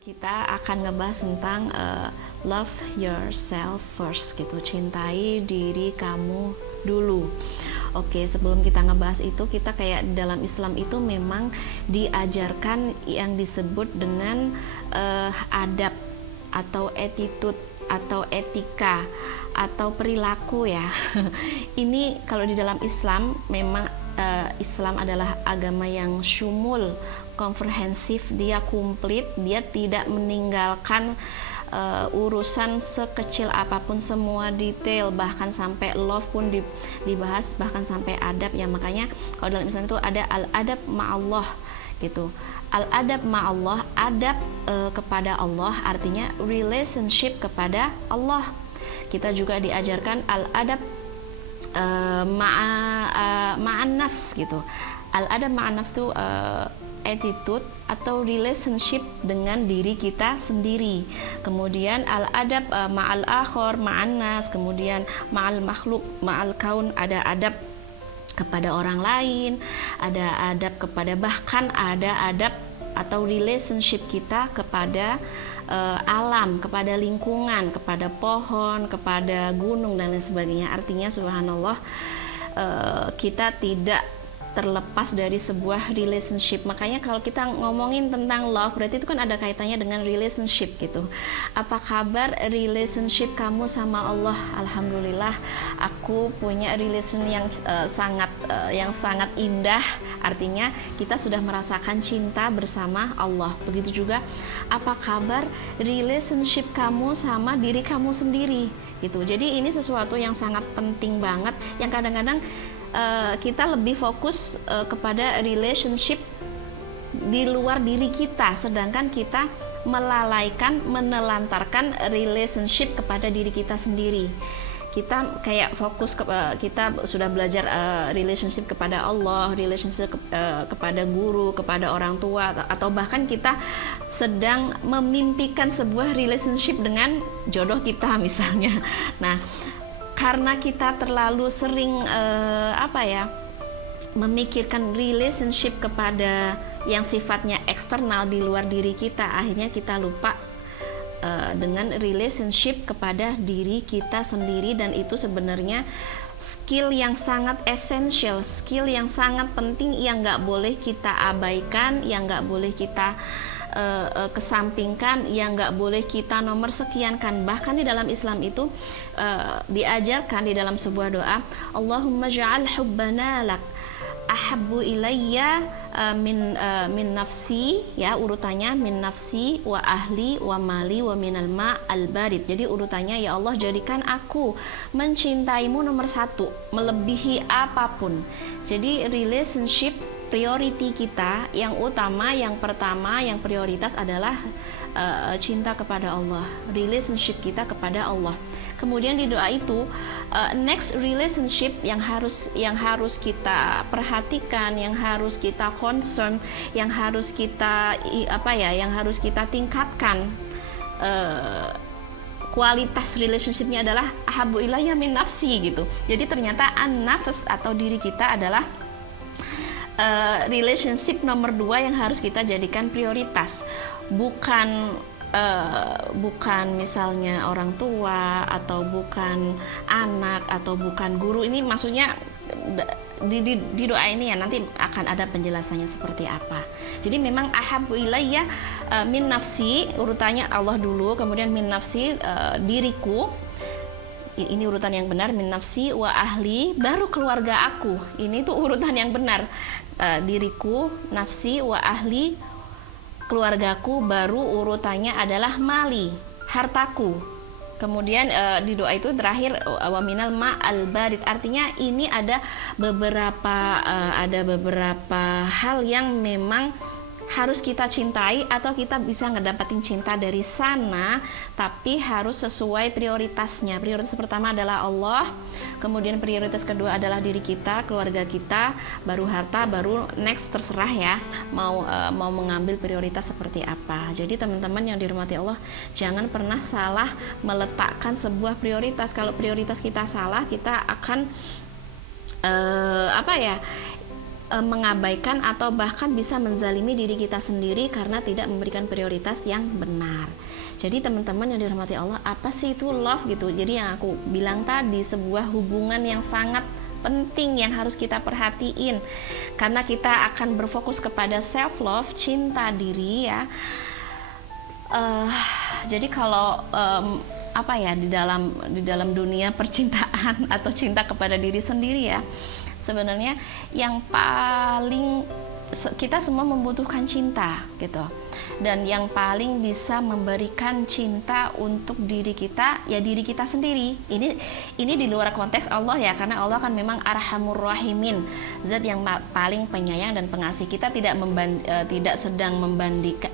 Kita akan ngebahas tentang love yourself first gitu, cintai diri kamu dulu. Oke, sebelum kita ngebahas itu, kita kayak dalam Islam itu memang diajarkan yang disebut dengan adab atau attitude atau etika atau perilaku ya. Ini kalau di dalam Islam memang Islam adalah agama yang syumul, komprehensif, dia komplit, dia tidak meninggalkan urusan sekecil apapun, semua detail, bahkan sampai love pun dibahas, bahkan sampai adab ya. Makanya kalau dalam Islam itu ada al-adab ma'allah gitu. Al-adab ma'allah, adab kepada Allah, artinya relationship kepada Allah. Kita juga diajarkan al-adab ma'an nafs gitu. Al-adab ma'an nafs itu attitude atau relationship dengan diri kita sendiri. Kemudian al-adab ma'al akhor, ma'an nas, kemudian ma'al makhluk, ma'al kaun, ada adab kepada orang lain, ada adab kepada, bahkan ada adab atau relationship kita kepada alam, kepada lingkungan, kepada pohon, kepada gunung dan lain sebagainya. Artinya subhanallah, kita tidak terlepas dari sebuah relationship. Makanya kalau kita ngomongin tentang love, berarti itu kan ada kaitannya dengan relationship gitu. Apa kabar relationship kamu sama Allah? Alhamdulillah, aku punya relation yang sangat indah. Artinya kita sudah merasakan cinta bersama Allah. Begitu juga apa kabar relationship kamu sama diri kamu sendiri gitu. Jadi ini sesuatu yang sangat penting banget, yang kadang-kadang kita lebih fokus kepada relationship di luar diri kita, sedangkan kita melalaikan, menelantarkan relationship kepada diri kita sendiri. Kita kayak fokus kita sudah belajar relationship kepada Allah, relationship kepada guru, kepada orang tua, atau bahkan kita sedang memimpikan sebuah relationship dengan jodoh kita misalnya. Nah, karena kita terlalu sering memikirkan relationship kepada yang sifatnya eksternal di luar diri kita, akhirnya kita lupa dengan relationship kepada diri kita sendiri. Dan itu sebenarnya skill yang sangat essential, skill yang sangat penting, yang nggak boleh kita abaikan, yang nggak boleh kita kesampingkan, yang nggak boleh kita nomor sekiankan. Bahkan di dalam Islam itu diajarkan di dalam sebuah doa, Allahumma ja'al hubbana lak ahabbu ilayya min nafsi, ya urutannya min nafsi wa ahli wa mali wa minal ma al barid. Jadi urutannya, ya Allah, jadikan aku mencintaimu nomor satu, melebihi apapun. Jadi relationship priority kita yang utama, yang pertama, yang prioritas adalah cinta kepada Allah, relationship kita kepada Allah. Kemudian di doa itu next relationship yang harus kita perhatikan, yang harus kita concern, yang harus kita yang harus kita tingkatkan kualitas relationshipnya adalah ahabu ilayya min nafsi gitu. Jadi ternyata an-nafs atau diri kita adalah relationship nomor 2 yang harus kita jadikan prioritas. Bukan misalnya orang tua, atau bukan anak, atau bukan guru. Ini maksudnya di doa ini ya, nanti akan ada penjelasannya seperti apa. Jadi memang ahabu ilayya min nafsi, urutannya Allah dulu, kemudian min nafsi diriku, ini urutan yang benar, min nafsi wa ahli, baru keluarga aku. Ini tuh urutan yang benar. Diriku, nafsi wa ahli, keluargaku, baru urutannya adalah mali, hartaku. Kemudian di doa itu terakhir wa minal ma al barid, artinya ini ada beberapa hal yang memang harus kita cintai, atau kita bisa ngedapatin cinta dari sana, tapi harus sesuai prioritasnya. Prioritas pertama adalah Allah, kemudian prioritas kedua adalah diri kita, keluarga kita, baru harta, baru next terserah ya mau mengambil prioritas seperti apa. Jadi teman-teman yang dirahmati Allah, jangan pernah salah meletakkan sebuah prioritas. Kalau prioritas kita salah, kita akan mengabaikan atau bahkan bisa menzalimi diri kita sendiri karena tidak memberikan prioritas yang benar. Jadi teman-teman yang dirahmati Allah, apa sih itu love gitu? Jadi yang aku bilang tadi, sebuah hubungan yang sangat penting yang harus kita perhatiin, karena kita akan berfokus kepada self love, cinta diri ya. Jadi kalau apa ya, di dalam dunia percintaan atau cinta kepada diri sendiri ya, sebenarnya yang paling kita semua membutuhkan cinta gitu, dan yang paling bisa memberikan cinta untuk diri kita ya diri kita sendiri. Ini di luar konteks Allah ya, karena Allah kan memang Arhamur Rahimin, zat yang paling penyayang dan pengasih. Kita tidak sedang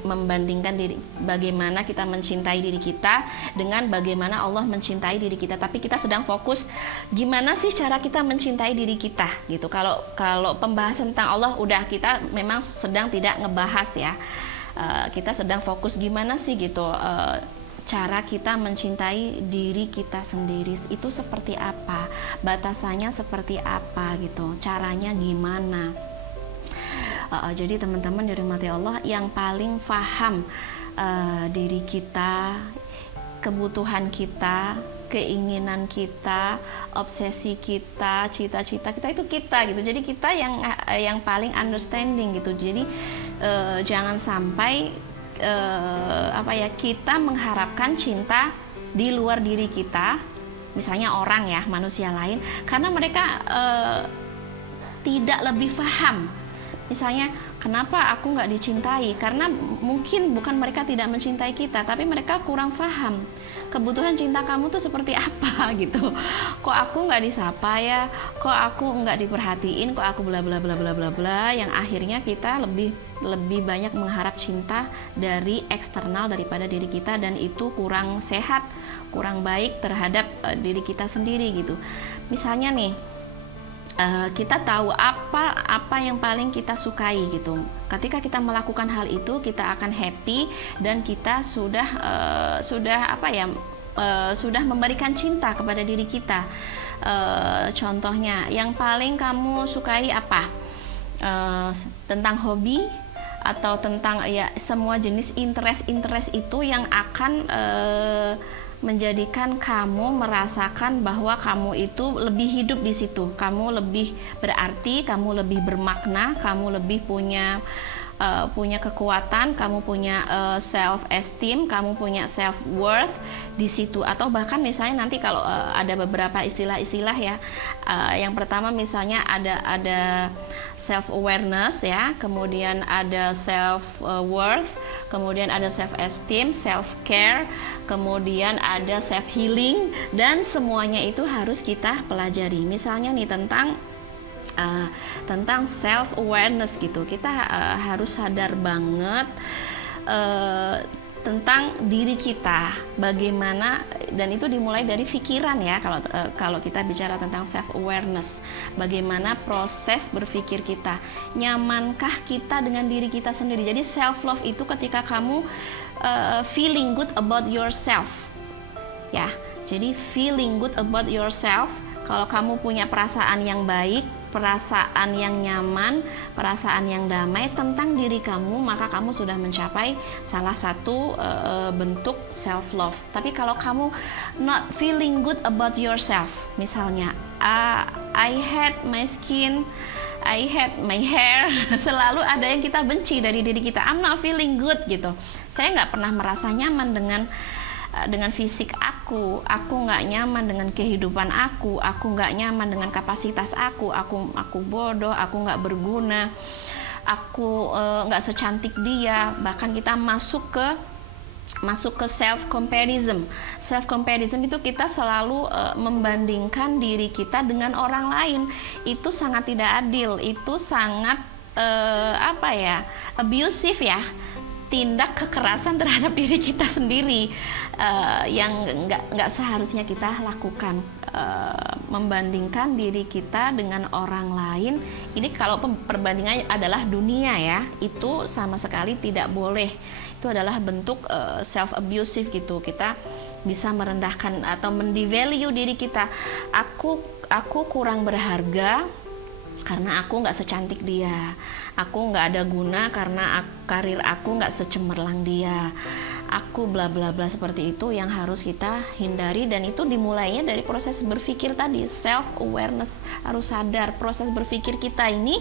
membandingkan diri, bagaimana kita mencintai diri kita dengan bagaimana Allah mencintai diri kita, tapi kita sedang fokus gimana sih cara kita mencintai diri kita gitu. Kalau pembahasan tentang Allah udah, kita memang sedang tidak ngebahas ya. Kita sedang fokus gimana sih gitu, cara kita mencintai diri kita sendiri itu seperti apa, batasannya seperti apa gitu, caranya gimana. Jadi teman-teman dirahmati Allah, yang paling paham diri kita, kebutuhan kita, keinginan kita, obsesi kita, cita-cita kita itu kita gitu. Jadi kita yang paling understanding gitu. Jadi jangan sampai kita mengharapkan cinta di luar diri kita, misalnya orang ya, manusia lain, karena mereka tidak lebih paham. Misalnya, kenapa aku nggak dicintai? Karena mungkin bukan mereka tidak mencintai kita, tapi mereka kurang paham kebutuhan cinta kamu tuh seperti apa gitu. Kok aku nggak disapa ya? Kok aku nggak diperhatiin? Kok aku bla bla bla bla bla bla? Yang akhirnya kita lebih banyak mengharap cinta dari eksternal daripada diri kita, dan itu kurang sehat, kurang baik terhadap diri kita sendiri gitu. Misalnya nih, kita tahu apa yang paling kita sukai gitu. Ketika kita melakukan hal itu, kita akan happy, dan kita sudah memberikan cinta kepada diri kita. Contohnya, yang paling kamu sukai apa? Tentang hobi atau tentang ya semua jenis interest itu yang akan menjadikan kamu merasakan bahwa kamu itu lebih hidup di situ, kamu lebih berarti, kamu lebih bermakna, kamu lebih punya kekuatan, kamu punya self esteem, kamu punya self worth di situ. Atau bahkan misalnya nanti kalau ada beberapa istilah-istilah ya, yang pertama misalnya ada self awareness ya, kemudian ada self worth, kemudian ada self esteem, self care, kemudian ada self healing, dan semuanya itu harus kita pelajari. Misalnya nih tentang self awareness gitu, kita harus sadar banget tentang diri kita, bagaimana, dan itu dimulai dari pikiran ya. Kalau kita bicara tentang self awareness, bagaimana proses berpikir kita, nyamankah kita dengan diri kita sendiri. Jadi self love itu ketika kamu feeling good about yourself ya. Jadi feeling good about yourself, kalau kamu punya perasaan yang baik, perasaan yang nyaman, perasaan yang damai tentang diri kamu, maka kamu sudah mencapai salah satu bentuk self love. Tapi kalau kamu not feeling good about yourself, misalnya I hate my skin, I hate my hair, selalu ada yang kita benci dari diri kita. I'm not feeling good gitu. Saya nggak pernah merasa nyaman dengan fisik aku nggak nyaman dengan kehidupan aku nggak nyaman dengan kapasitas aku bodoh, aku nggak berguna, aku nggak secantik dia. Bahkan kita masuk ke self comparison. Self comparison itu kita selalu membandingkan diri kita dengan orang lain. Itu sangat tidak adil, itu sangat abusive ya, tindak kekerasan terhadap diri kita sendiri, yang nggak seharusnya kita lakukan. Membandingkan diri kita dengan orang lain, ini kalau perbandingannya adalah dunia ya, itu sama sekali tidak boleh. Itu adalah bentuk self abusive gitu. Kita bisa merendahkan atau mendevalue diri kita. Aku kurang berharga, karena aku nggak secantik dia, aku nggak ada guna karena karir aku nggak secemerlang dia, aku bla bla bla, seperti itu yang harus kita hindari. Dan itu dimulainya dari proses berpikir tadi, self awareness, harus sadar proses berpikir kita ini,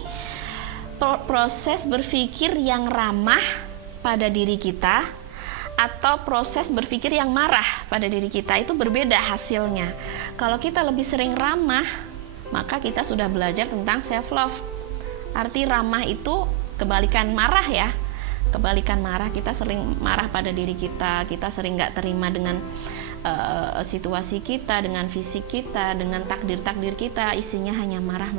proses berpikir yang ramah pada diri kita atau proses berpikir yang marah pada diri kita, itu berbeda hasilnya. Kalau kita lebih sering ramah, maka kita sudah belajar tentang self love. Arti ramah itu kebalikan marah ya. Kebalikan marah, kita sering marah pada diri kita, kita sering nggak terima dengan situasi kita, dengan fisik kita, dengan takdir-takdir kita, isinya hanya marah.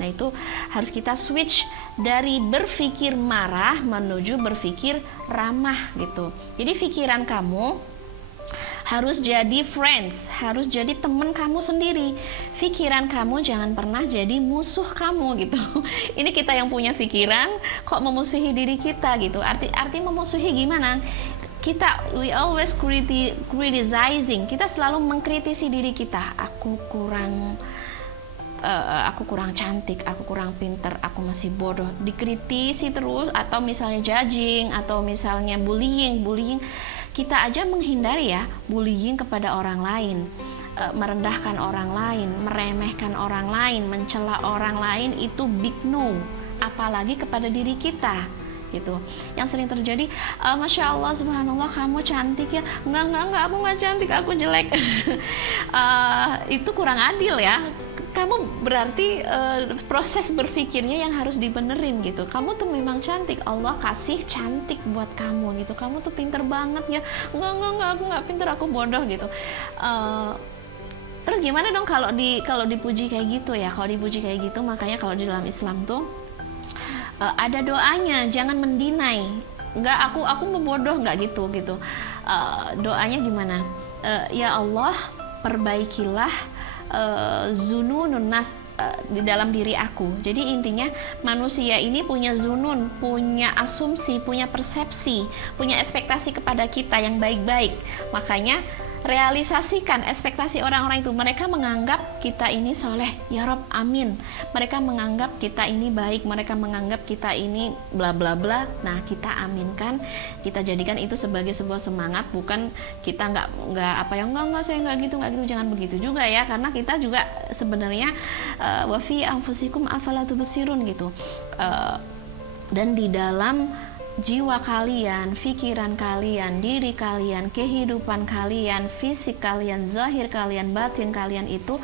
Nah itu harus kita switch dari berpikir marah menuju berpikir ramah gitu. Jadi pikiran kamu harus jadi friends, harus jadi teman kamu sendiri. Pikiran kamu jangan pernah jadi musuh kamu gitu. Ini kita yang punya pikiran kok memusuhi diri kita gitu. Arti memusuhi gimana? We always criticizing. Kita selalu mengkritisi diri kita. Aku kurang cantik, aku kurang pinter, aku masih bodoh. Dikritisi terus, atau misalnya judging, atau misalnya bullying. Kita aja menghindari ya bullying kepada orang lain, merendahkan orang lain, meremehkan orang lain, mencela orang lain, itu big no, apalagi kepada diri kita gitu. Yang sering terjadi, Masya Allah, subhanallah, kamu cantik ya. Enggak, aku nggak cantik, aku jelek. Itu kurang adil ya. Kamu berarti proses berpikirnya yang harus dibenerin gitu. Kamu tuh memang cantik, Allah kasih cantik buat kamu gitu. Kamu tuh pinter banget ya. Enggak, aku nggak pinter, aku bodoh gitu. Terus gimana dong kalau dipuji kayak gitu ya? Kalau dipuji kayak gitu, makanya kalau di dalam Islam tuh ada doanya, jangan mendinai. Enggak, aku bodoh, nggak gitu. Doanya gimana? Ya Allah, perbaikilah zununun nas di dalam diri aku. Jadi intinya manusia ini punya zunun, punya asumsi, punya persepsi, punya ekspektasi kepada kita yang baik-baik. Makanya realisasikan ekspektasi orang-orang itu. Mereka menganggap kita ini soleh, ya Rob, amin. Mereka menganggap kita ini baik, mereka menganggap kita ini bla bla bla. Nah, kita aminkan, kita jadikan itu sebagai sebuah semangat. Bukan kita nggak saya nggak gitu, jangan begitu juga ya. Karena kita juga sebenarnya wa fi anfusikum afala tubsirun gitu. Dan di dalam jiwa kalian, pikiran kalian, diri kalian, kehidupan kalian, fisik kalian, zahir kalian, batin kalian itu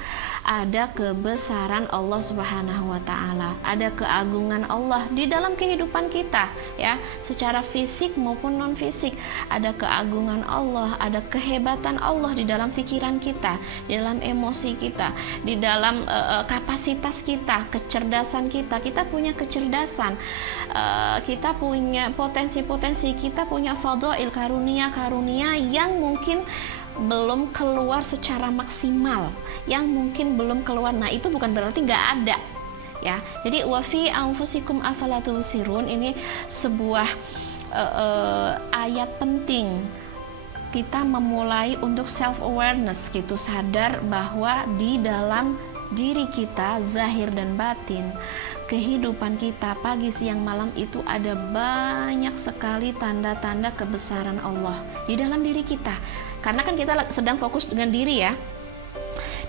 ada kebesaran Allah Subhanahu wa taala, ada keagungan Allah di dalam kehidupan kita ya, secara fisik maupun non fisik. Ada keagungan Allah, ada kehebatan Allah di dalam pikiran kita, di dalam emosi kita, di dalam kapasitas kita, kecerdasan kita. Kita punya kecerdasan, kita punya potensi-potensi, kita punya fadhail, karunia-karunia yang mungkin belum keluar secara maksimal, yang mungkin belum keluar. Nah, itu bukan berarti nggak ada ya. Jadi wa fi anfusikum afala tubsirun ini sebuah ayat penting. Kita memulai untuk self awareness gitu, sadar bahwa di dalam diri kita, zahir dan batin, kehidupan kita pagi, siang, malam itu ada banyak sekali tanda-tanda kebesaran Allah di dalam diri kita. Karena kan kita sedang fokus dengan diri ya.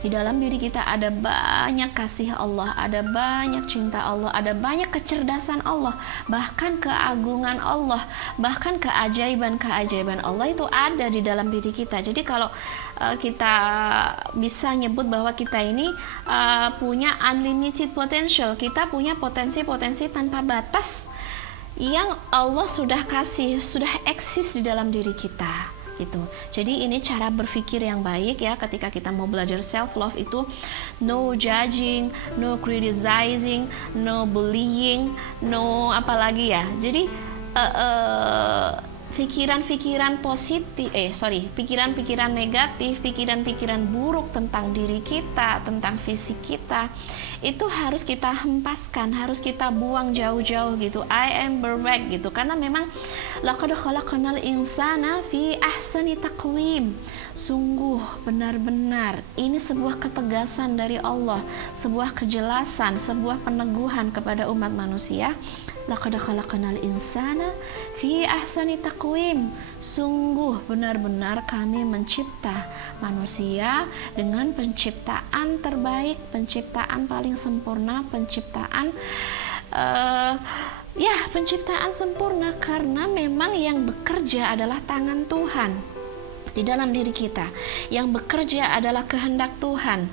Di dalam diri kita ada banyak kasih Allah, ada banyak cinta Allah, ada banyak kecerdasan Allah, bahkan keagungan Allah, bahkan keajaiban Allah itu ada di dalam diri kita. Jadi kalau kita bisa nyebut bahwa kita ini punya unlimited potential, kita punya potensi-potensi tanpa batas yang Allah sudah kasih, sudah eksis di dalam diri kita gitu. Jadi ini cara berpikir yang baik ya, ketika kita mau belajar self love itu no judging, no criticizing, no bullying, no apalagi ya. Jadi pikiran-pikiran positif, pikiran-pikiran negatif, pikiran-pikiran buruk tentang diri kita, tentang fisik kita, itu harus kita hempaskan, harus kita buang jauh-jauh gitu. I am perfect gitu, karena memang laqad khalaqnal insana fi ahsani taqwim. Sungguh benar-benar ini sebuah ketegasan dari Allah, sebuah kejelasan, sebuah peneguhan kepada umat manusia. Laqad khalaqnal insana fi ahsani taqwim. Sungguh benar-benar kami mencipta manusia dengan penciptaan terbaik, penciptaan paling sempurna, penciptaan penciptaan sempurna, karena memang yang bekerja adalah tangan Tuhan di dalam diri kita. Yang bekerja adalah kehendak Tuhan.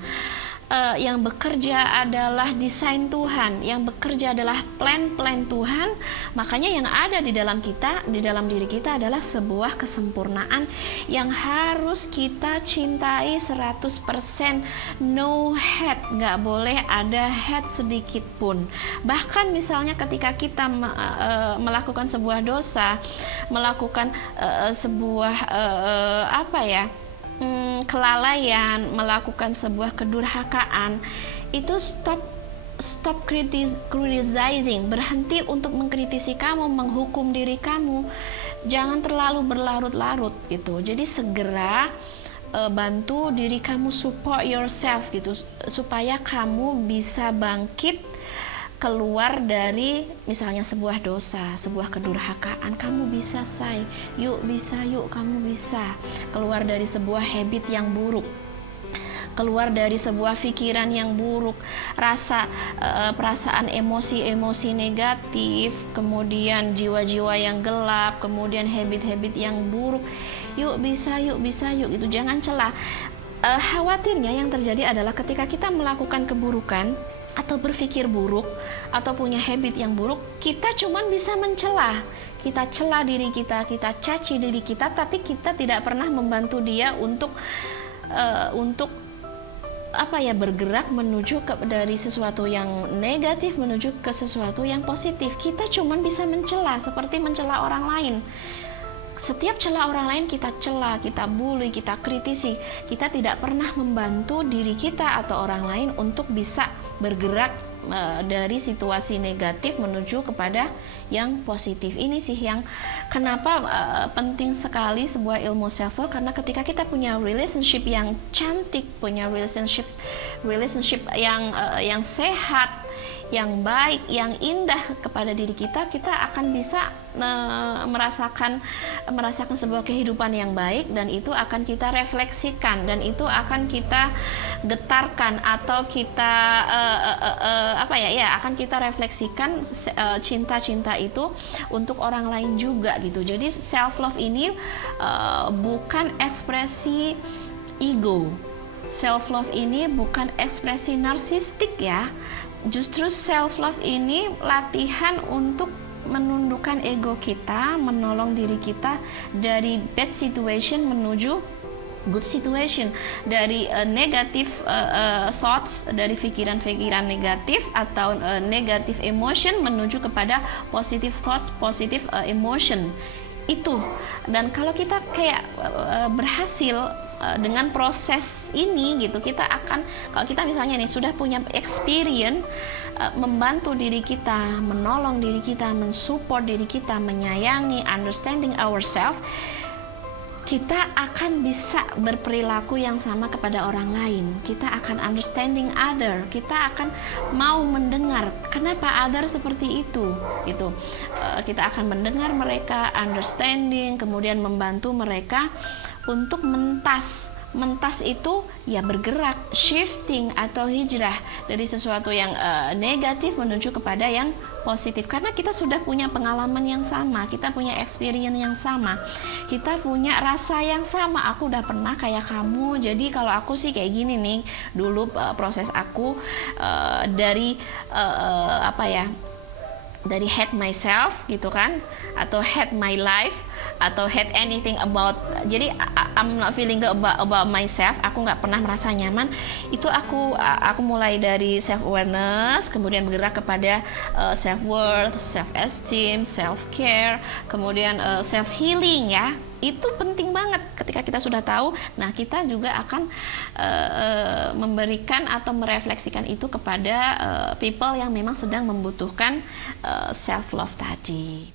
Yang bekerja adalah desain Tuhan, yang bekerja adalah plan-plan Tuhan. Makanya yang ada di dalam kita, di dalam diri kita adalah sebuah kesempurnaan yang harus kita cintai 100%. No head, nggak boleh ada head sedikit pun. Bahkan misalnya ketika kita melakukan sebuah dosa, melakukan sebuah kelalaian, melakukan sebuah kedurhakaan, itu stop criticizing, berhenti untuk mengkritisi kamu, menghukum diri kamu. Jangan terlalu berlarut-larut gitu. Jadi segera bantu diri kamu, support yourself gitu, supaya kamu bisa bangkit keluar dari misalnya sebuah dosa, sebuah kedurhakaan. Kamu bisa yuk kamu bisa keluar dari sebuah habit yang buruk, keluar dari sebuah pikiran yang buruk, perasaan emosi-emosi negatif, kemudian jiwa-jiwa yang gelap, kemudian habit-habit yang buruk. Yuk bisa itu, jangan celah. Khawatirnya yang terjadi adalah ketika kita melakukan keburukan atau berpikir buruk atau punya habit yang buruk, kita cuman bisa mencela. Kita cela diri kita, kita caci diri kita, tapi kita tidak pernah membantu dia untuk bergerak menuju dari sesuatu yang negatif menuju ke sesuatu yang positif. Kita cuman bisa mencela, seperti mencela orang lain. Setiap celah orang lain kita cela, kita bully, kita kritisi. Kita tidak pernah membantu diri kita atau orang lain untuk bisa bergerak dari situasi negatif menuju kepada yang positif. Ini sih yang kenapa penting sekali sebuah ilmu self love, karena ketika kita punya relationship yang cantik, punya relationship yang sehat, yang baik, yang indah kepada diri kita, kita akan bisa merasakan sebuah kehidupan yang baik, dan itu akan kita refleksikan, dan itu akan kita getarkan atau kita akan kita refleksikan cinta-cinta itu untuk orang lain juga gitu. Jadi self love ini bukan ekspresi ego. Self love ini bukan ekspresi narsistik ya. Justru self love ini latihan untuk menundukkan ego kita, menolong diri kita dari bad situation menuju good situation, dari negative thoughts, dari pikiran-pikiran negatif atau negative emotion menuju kepada positive thoughts, positive emotion. Itu. Dan kalau kita kayak berhasil dengan proses ini gitu, kita akan, kalau kita misalnya nih sudah punya experience membantu diri kita, menolong diri kita, mensupport diri kita, menyayangi, understanding ourselves, kita akan bisa berperilaku yang sama kepada orang lain. Kita akan understanding other, kita akan mau mendengar kenapa other seperti itu gitu. Kita akan mendengar mereka, understanding, kemudian membantu mereka untuk mentas itu ya bergerak, shifting atau hijrah dari sesuatu yang negatif menuju kepada yang positif, karena kita sudah punya pengalaman yang sama, kita punya experience yang sama, kita punya rasa yang sama. Aku udah pernah kayak kamu, jadi kalau aku sih kayak gini nih dulu proses aku dari dari hate myself gitu kan, atau hate my life, atau hate anything about, jadi I'm not feeling good about myself, aku nggak pernah merasa nyaman. Itu aku mulai dari self awareness, kemudian bergerak kepada self worth, self esteem, self care, kemudian self healing ya. Itu penting banget ketika kita sudah tahu. Nah, kita juga akan memberikan atau merefleksikan itu kepada people yang memang sedang membutuhkan self love tadi.